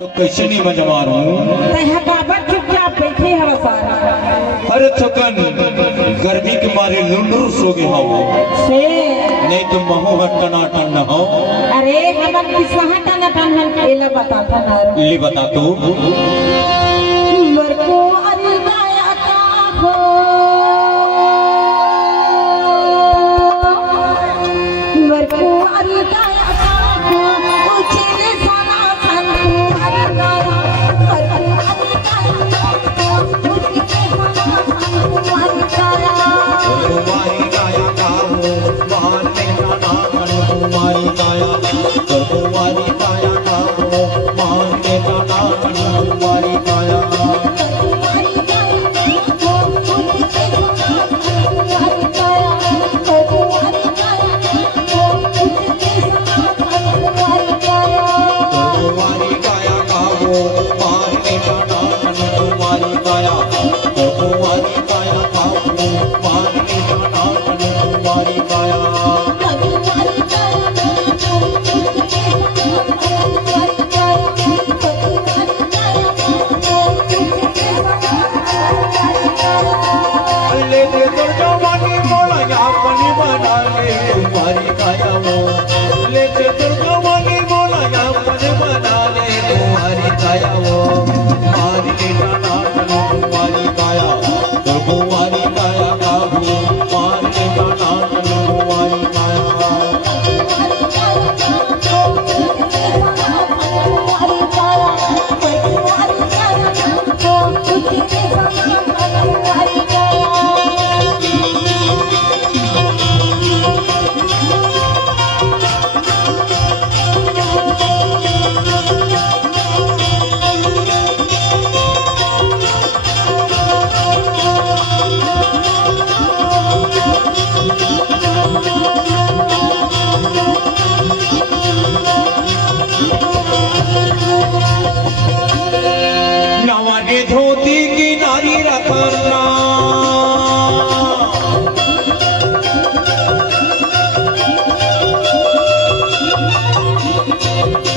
तो कैसे नहीं मैं जमा हूँ चुपचाप बैठे हवा सारा। अरे थकन गर्मी के मारे लुंडूर सो गए हो नहीं तो महू टना टन हो। अरे हमन किस्सा टना टन हम केला बता था ना ले बता तो मर को अलगाया का हो मर को अलगाया का हो उचरे सना सन अलगाया मर को धोती की नारी रखना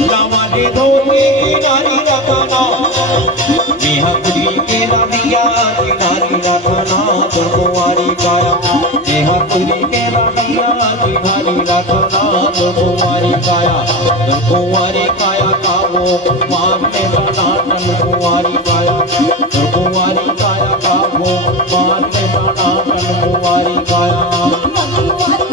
नवाने धोती की नारी रखना नेहपुरी के रमिया की नारी रखना दुर्गुवारी काया नेहपुरी के रमिया की नारी रखना दुर्गुवारी काया का वो मारने बना कुंवारी काया का वो मारने बना कुंवारी काया।